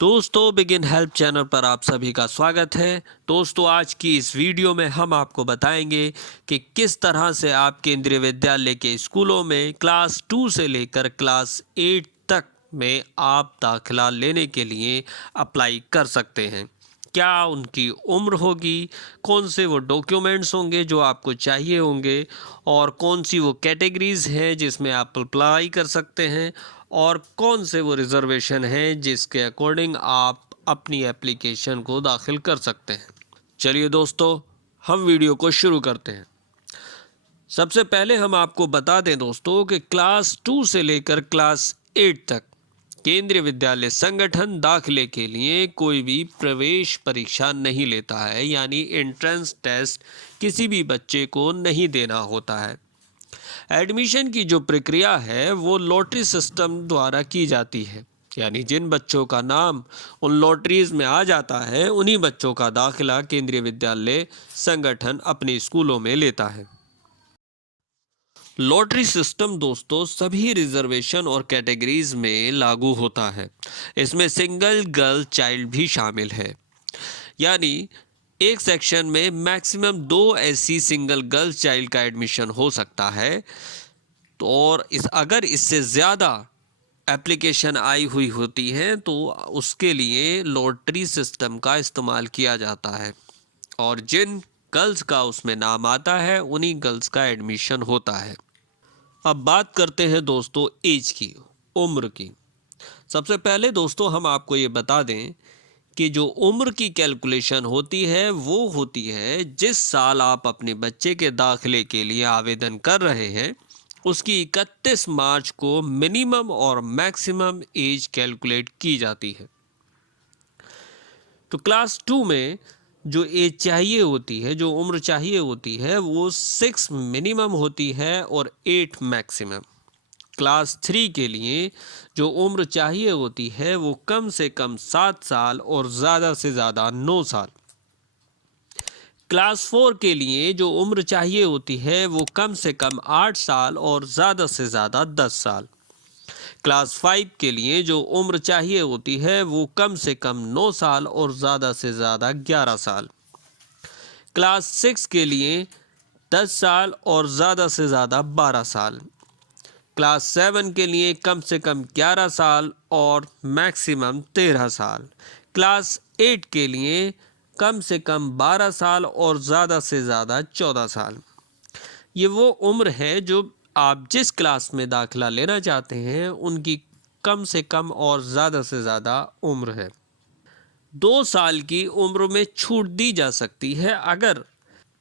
दोस्तों begin help channel पर आप सभी का स्वागत है। दोस्तों आज की इस वीडियो में हम आपको बताएंगे कि किस तरह से आप केंद्रीय विद्यालय के स्कूलों में क्लास 2 से लेकर क्लास 8 तक में आप दाखिला लेने के लिए अप्लाई कर सकते हैं। क्या उनकी उम्र होगी, कौन से वो डॉक्यूमेंट्स होंगे जो आपको चाहिए होंगे और कौन सी वो कैटेगरीज़ हैं जिसमें आप अप्लाई कर सकते हैं और कौन से वो रिज़र्वेशन हैं जिसके अकॉर्डिंग आप अपनी एप्लीकेशन को दाखिल कर सकते हैं। चलिए दोस्तों हम वीडियो को शुरू करते हैं। सबसे पहले हम आपको बता दें दोस्तों कि क्लास 2 से लेकर क्लास 8 तक केंद्रीय विद्यालय संगठन दाखिले के लिए कोई भी प्रवेश परीक्षा नहीं लेता है, यानी एंट्रेंस टेस्ट किसी भी बच्चे को नहीं देना होता है। एडमिशन की जो प्रक्रिया है वो लॉटरी सिस्टम द्वारा की जाती है, यानी जिन बच्चों का नाम उन लॉटरीज में आ जाता है उन्हीं बच्चों का दाखिला केंद्रीय विद्यालय संगठन अपने स्कूलों में लेता है। लॉटरी सिस्टम दोस्तों सभी रिजर्वेशन और कैटेगरीज में लागू होता है। इसमें सिंगल गर्ल चाइल्ड भी शामिल है, यानी एक सेक्शन में मैक्सिमम 2 ऐसी सिंगल गर्ल चाइल्ड का एडमिशन हो सकता है। तो और अगर इससे ज़्यादा एप्लीकेशन आई हुई होती है तो उसके लिए लॉटरी सिस्टम का इस्तेमाल किया जाता है और जिन गर्ल्स का उसमें नाम आता है उन्हीं गर्ल्स का एडमिशन होता है। अब बात करते हैं दोस्तों एज की, उम्र की। सबसे पहले दोस्तों हम आपको ये बता दें कि जो उम्र की कैलकुलेशन होती है वो होती है जिस साल आप अपने बच्चे के दाखिले के लिए आवेदन कर रहे हैं उसकी 31 मार्च को मिनिमम और मैक्सिमम एज कैलकुलेट की जाती है। तो क्लास 2 में जो एज चाहिए होती है, जो उम्र चाहिए होती है वो 6 मिनिमम होती है और 8 मैक्सिमम। क्लास 3 के लिए जो उम्र चाहिए होती है वो कम से कम 7 साल और ज़्यादा से ज़्यादा 9 साल। क्लास 4 के लिए जो उम्र चाहिए होती है वो कम से कम 8 साल और ज़्यादा से ज़्यादा 10 साल। क्लास 5 के लिए जो उम्र चाहिए होती है वो कम से कम 9 साल और ज़्यादा से ज़्यादा 11 साल। क्लास 6 के लिए 10 साल और ज़्यादा से ज़्यादा 12 साल। क्लास 7 के लिए कम से कम 11 साल और मैक्सिमम 13 साल। क्लास 8 के लिए कम से कम 12 साल और ज़्यादा से ज़्यादा 14 साल। ये वो उम्र है जो आप जिस क्लास में दाखिला लेना चाहते हैं उनकी कम से कम और ज़्यादा से ज़्यादा उम्र है। 2 साल की उम्र में छूट दी जा सकती है अगर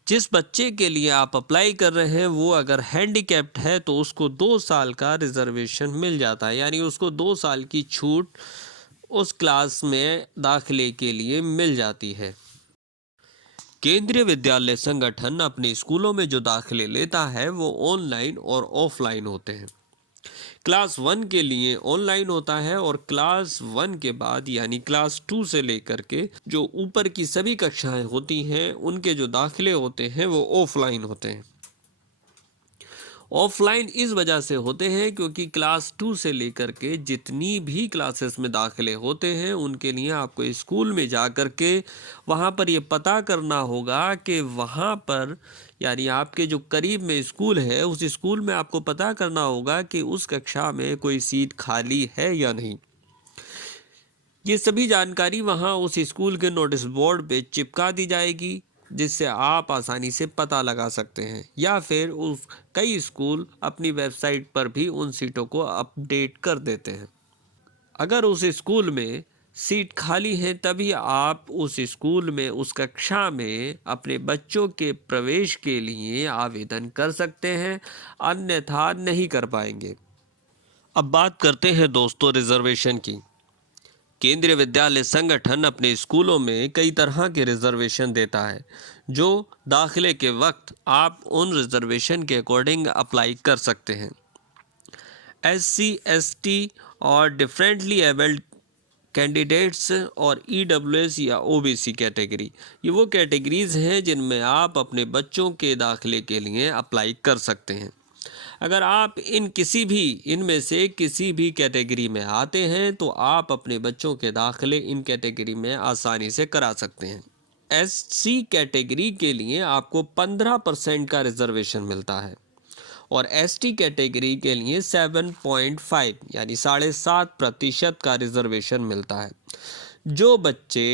जिस बच्चे के लिए आप अप्लाई कर रहे हैं वो अगर हैंडीकैप्ड है तो उसको 2 साल का रिजर्वेशन मिल जाता है, यानी उसको 2 साल की छूट उस क्लास में दाखिले के लिए मिल जाती है। केंद्रीय विद्यालय संगठन अपने स्कूलों में जो दाखिले लेता है वो ऑनलाइन और ऑफलाइन होते हैं। क्लास 1 के लिए ऑनलाइन होता है और क्लास 1 के बाद यानी क्लास 2 से लेकर के जो ऊपर की सभी कक्षाएं होती हैं उनके जो दाखिले होते हैं वो ऑफलाइन होते हैं। ऑफलाइन इस वजह से होते हैं क्योंकि क्लास 2 से लेकर के जितनी भी क्लासेस में दाखिले होते हैं उनके लिए आपको स्कूल में जा कर के वहाँ पर ये पता करना होगा कि वहाँ पर यानी आपके जो करीब में स्कूल है उस स्कूल में आपको पता करना होगा कि उस कक्षा में कोई सीट खाली है या नहीं। ये सभी जानकारी वहाँ उस स्कूल के नोटिस बोर्ड पे चिपका दी जाएगी जिससे आप आसानी से पता लगा सकते हैं, या फिर उस कई स्कूल अपनी वेबसाइट पर भी उन सीटों को अपडेट कर देते हैं। अगर उस स्कूल में सीट खाली है तभी आप उस स्कूल में उस कक्षा में अपने बच्चों के प्रवेश के लिए आवेदन कर सकते हैं, अन्यथा नहीं कर पाएंगे। अब बात करते हैं दोस्तों रिजर्वेशन की। केंद्रीय विद्यालय संगठन अपने स्कूलों में कई तरह के रिजर्वेशन देता है जो दाखिले के वक्त आप उन रिजर्वेशन के अकॉर्डिंग अप्लाई कर सकते हैं। SC, ST और डिफरेंटली एबल्ड कैंडिडेट्स और EWS या OBC कैटेगरी, ये वो कैटेगरीज हैं जिनमें आप अपने बच्चों के दाखिले के लिए अप्लाई कर सकते हैं। अगर आप इनमें से किसी भी कैटेगरी में आते हैं तो आप अपने बच्चों के दाखिले इन कैटेगरी में आसानी से करा सकते हैं। एससी कैटेगरी के लिए आपको 15% का रिजर्वेशन मिलता है और एसटी कैटेगरी के लिए 7.5 यानी 7.5% का रिजर्वेशन मिलता है। जो बच्चे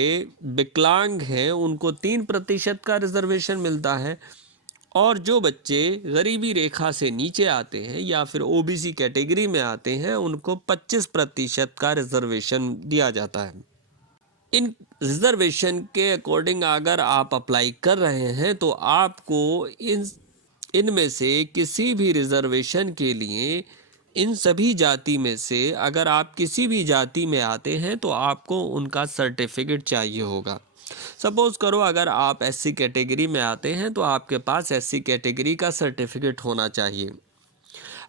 विकलांग हैं उनको 3% का रिजर्वेशन मिलता है और जो बच्चे गरीबी रेखा से नीचे आते हैं या फिर ओबीसी कैटेगरी में आते हैं उनको 25% का रिजर्वेशन दिया जाता है। इन रिजर्वेशन के अकॉर्डिंग अगर आप अप्लाई कर रहे हैं तो आपको इनमें से किसी भी रिजर्वेशन के लिए इन सभी जाति में से अगर आप किसी भी जाति में आते हैं तो आपको उनका सर्टिफिकेट चाहिए होगा। सपोज़ करो अगर आप एससी कैटेगरी में आते हैं तो आपके पास एससी कैटेगरी का सर्टिफिकेट होना चाहिए।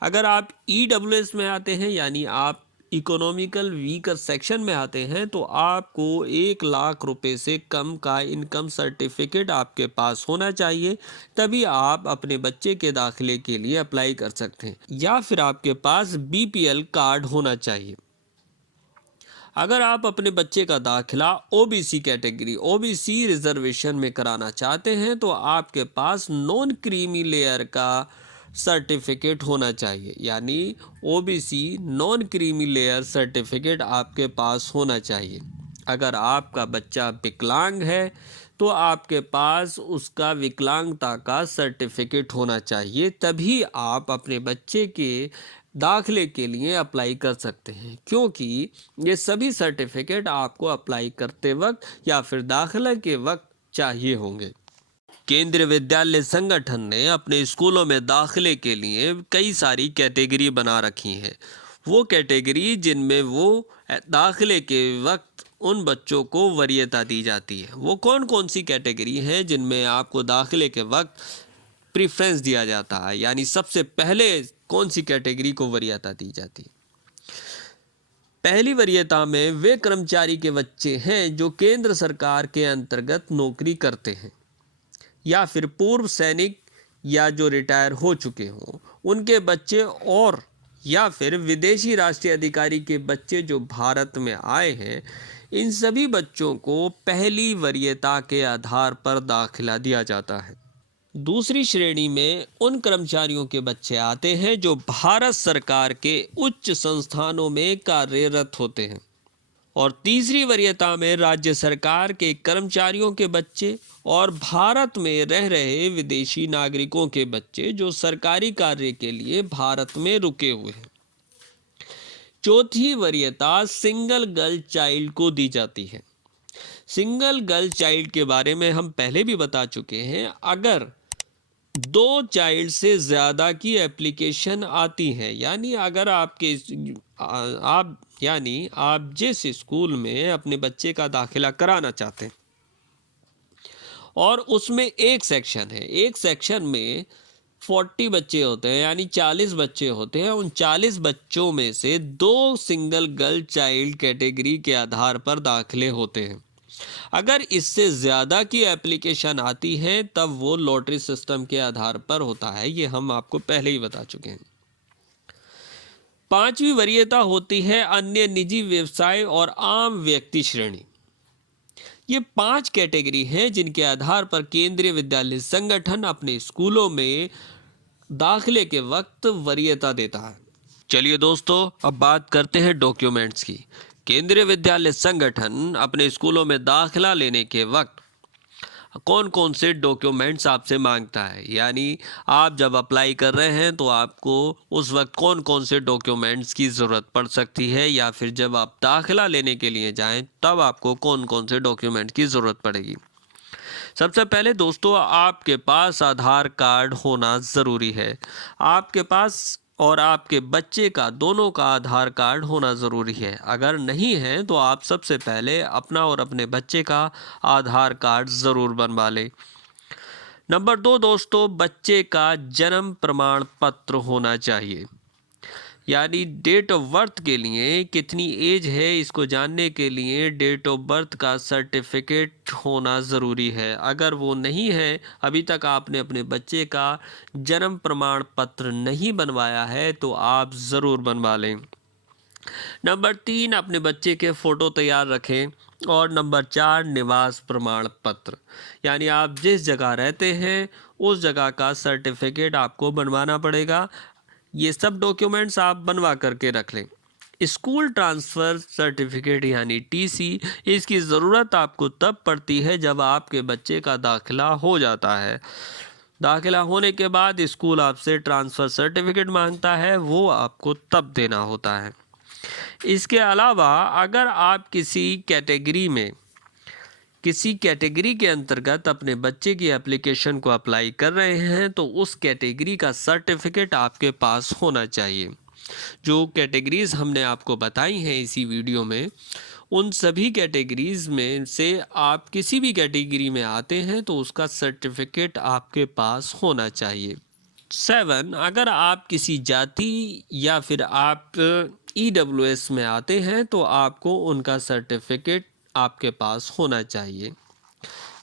अगर आप ईडब्ल्यूएस में आते हैं यानी आप इकोनॉमिकल वीकर सेक्शन में आते हैं तो आपको 1,00,000 रुपए से कम का इनकम सर्टिफिकेट आपके पास होना चाहिए, तभी आप अपने बच्चे के दाखिले के लिए अप्लाई कर सकते हैं। या फिर आपके पास बीपीएल कार्ड होना चाहिए। अगर आप अपने बच्चे का दाखिला ओबीसी कैटेगरी ओबीसी रिजर्वेशन में कराना चाहते हैं तो आपके पास नॉन क्रीमी लेयर का सर्टिफिकेट होना चाहिए, यानी OBC non creamy layer certificate आपके पास होना चाहिए। अगर आपका बच्चा विकलांग है तो आपके पास उसका विकलांगता का सर्टिफिकेट होना चाहिए, तभी आप अपने बच्चे के दाखिले के लिए अप्लाई कर सकते हैं, क्योंकि ये सभी सर्टिफिकेट आपको अप्लाई करते वक्त या फिर दाखिला के वक्त चाहिए होंगे। केंद्रीय विद्यालय संगठन ने अपने स्कूलों में दाखिले के लिए कई सारी कैटेगरी बना रखी हैं। वो कैटेगरी जिनमें वो दाखिले के वक्त उन बच्चों को वरीयता दी जाती है। वो कौन कौन सी कैटेगरी है जिनमें आपको दाखिले के वक्त प्रीफ्रेंस दिया जाता है, यानी सबसे पहले कौन सी कैटेगरी को वरीयता दी जाती है? पहली वरीयता में वे कर्मचारी के बच्चे हैं जो केंद्र सरकार के अंतर्गत नौकरी करते हैं या फिर पूर्व सैनिक या जो रिटायर हो चुके हों उनके बच्चे, और या फिर विदेशी राष्ट्रीय अधिकारी के बच्चे जो भारत में आए हैं। इन सभी बच्चों को पहली वरीयता के आधार पर दाखिला दिया जाता है। दूसरी श्रेणी में उन कर्मचारियों के बच्चे आते हैं जो भारत सरकार के उच्च संस्थानों में कार्यरत होते हैं, और तीसरी वरीयता में राज्य सरकार के कर्मचारियों के बच्चे और भारत में रह रहे विदेशी नागरिकों के बच्चे जो सरकारी कार्य के लिए भारत में रुके हुए हैं। चौथी वरीयता सिंगल गर्ल चाइल्ड को दी जाती है। सिंगल गर्ल चाइल्ड के बारे में हम पहले भी बता चुके हैं। अगर 2 चाइल्ड से ज़्यादा की एप्लीकेशन आती है, यानी अगर आप जिस स्कूल में अपने बच्चे का दाखिला कराना चाहते हैं और उसमें एक सेक्शन में 40 बच्चे होते हैं, यानी 40 बच्चे होते हैं, उन 40 बच्चों में से 2 सिंगल गर्ल चाइल्ड कैटेगरी के आधार पर दाखिले होते हैं। अगर इससे ज़्यादा की एप्लीकेशन आती है तब वो लॉटरी सिस्टम के आधार पर होता है, ये हम आपको पहले ही बता चुके हैं। 5वीं वरीयता होती है अन्य निजी व्यवसाय और आम व्यक्ति श्रेणी। ये 5 कैटेगरी हैं जिनके आधार पर केंद्रीय विद्यालय संगठन अपने स्कूलों में दाखिले के वक्त वरीयता देता है। चलिए दोस्तों, अब बात करते हैं डॉक्यूमेंट्स की। केंद्रीय विद्यालय संगठन अपने स्कूलों में दाखिला लेने के वक्त कौन कौन से डॉक्यूमेंट्स आपसे मांगता है, यानी आप जब अप्लाई कर रहे हैं तो आपको उस वक्त कौन कौन से डॉक्यूमेंट्स की ज़रूरत पड़ सकती है, या फिर जब आप दाखिला लेने के लिए जाएं तब आपको कौन कौन से डॉक्यूमेंट की ज़रूरत पड़ेगी। सबसे पहले दोस्तों, आपके पास आधार कार्ड होना ज़रूरी है। आपके पास और आपके बच्चे का दोनों का आधार कार्ड होना ज़रूरी है। अगर नहीं है तो आप सबसे पहले अपना और अपने बच्चे का आधार कार्ड ज़रूर बनवा लें। नंबर 2 दोस्तों, बच्चे का जन्म प्रमाण पत्र होना चाहिए। यानी डेट ऑफ बर्थ के लिए कितनी एज है इसको जानने के लिए डेट ऑफ बर्थ का सर्टिफिकेट होना ज़रूरी है। अगर वो नहीं है, अभी तक आपने अपने बच्चे का जन्म प्रमाण पत्र नहीं बनवाया है तो आप ज़रूर बनवा लें। नंबर 3, अपने बच्चे के फ़ोटो तैयार रखें। और नंबर 4, निवास प्रमाण पत्र, यानी आप जिस जगह रहते हैं उस जगह का सर्टिफिकेट आपको बनवाना पड़ेगा। ये सब डॉक्यूमेंट्स आप बनवा करके रख लें। स्कूल ट्रांसफ़र सर्टिफिकेट यानी टीसी, इसकी ज़रूरत आपको तब पड़ती है जब आपके बच्चे का दाखिला हो जाता है। दाखिला होने के बाद स्कूल आपसे ट्रांसफ़र सर्टिफिकेट मांगता है, वो आपको तब देना होता है। इसके अलावा अगर आप किसी कैटेगरी के अंतर्गत अपने बच्चे की एप्लीकेशन को अप्लाई कर रहे हैं तो उस कैटेगरी का सर्टिफिकेट आपके पास होना चाहिए। जो कैटेगरीज हमने आपको बताई हैं इसी वीडियो में, उन सभी कैटेगरीज में से आप किसी भी कैटेगरी में आते हैं तो उसका सर्टिफिकेट आपके पास होना चाहिए। 7, अगर आप किसी जाति या फिर आप EWS में आते हैं तो आपको उनका सर्टिफिकेट आपके पास होना चाहिए।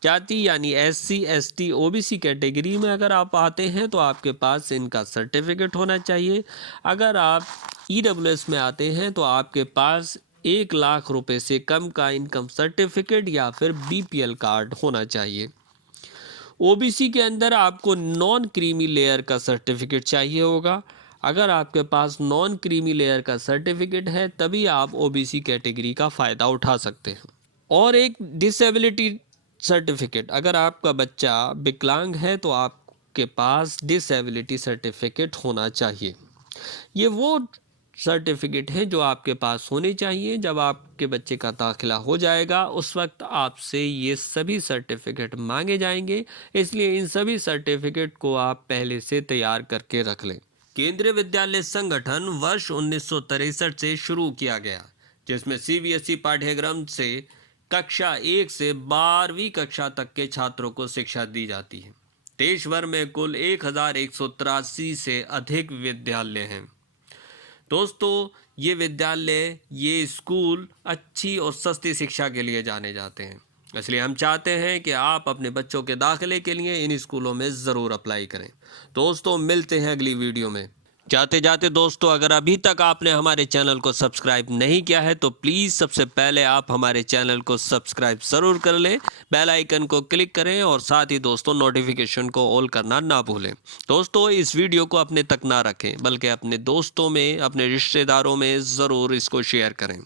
जाति यानी SC, ST, OBC कैटेगरी में अगर आप आते हैं तो आपके पास इनका सर्टिफिकेट होना चाहिए। अगर आप EWS में आते हैं तो आपके पास 1 लाख रुपए से कम का इनकम सर्टिफिकेट या फिर BPL कार्ड होना चाहिए। OBC के अंदर आपको नॉन क्रीमी लेयर का सर्टिफिकेट चाहिए होगा। अगर आपके पास नॉन क्रीमी लेयर का सर्टिफिकेट है तभी आप OBC कैटेगरी का फ़ायदा उठा सकते हैं। और एक डिसेबिलिटी सर्टिफिकेट, अगर आपका बच्चा विकलांग है तो आपके पास डिसेबिलिटी सर्टिफिकेट होना चाहिए। ये वो सर्टिफिकेट है जो आपके पास होने चाहिए। जब आपके बच्चे का दाखिला हो जाएगा उस वक्त आपसे ये सभी सर्टिफिकेट मांगे जाएंगे, इसलिए इन सभी सर्टिफिकेट को आप पहले से तैयार करके रख लें। केंद्रीय विद्यालय संगठन वर्ष 1963 से शुरू किया गया, जिसमें CBSE पाठ्यक्रम से कक्षा 1 से 12वीं कक्षा तक के छात्रों को शिक्षा दी जाती है। देश भर में कुल 1183 से अधिक विद्यालय हैं। दोस्तों, ये स्कूल अच्छी और सस्ती शिक्षा के लिए जाने जाते हैं, इसलिए हम चाहते हैं कि आप अपने बच्चों के दाखिले के लिए इन स्कूलों में ज़रूर अप्लाई करें। दोस्तों, मिलते हैं अगली वीडियो में। जाते जाते दोस्तों, अगर अभी तक आपने हमारे चैनल को सब्सक्राइब नहीं किया है तो प्लीज़ सबसे पहले आप हमारे चैनल को सब्सक्राइब ज़रूर कर लें, बेल आइकन को क्लिक करें और साथ ही दोस्तों नोटिफिकेशन को ऑल करना ना भूलें। दोस्तों, इस वीडियो को अपने तक ना रखें बल्कि अपने दोस्तों में, अपने रिश्तेदारों में ज़रूर इसको शेयर करें।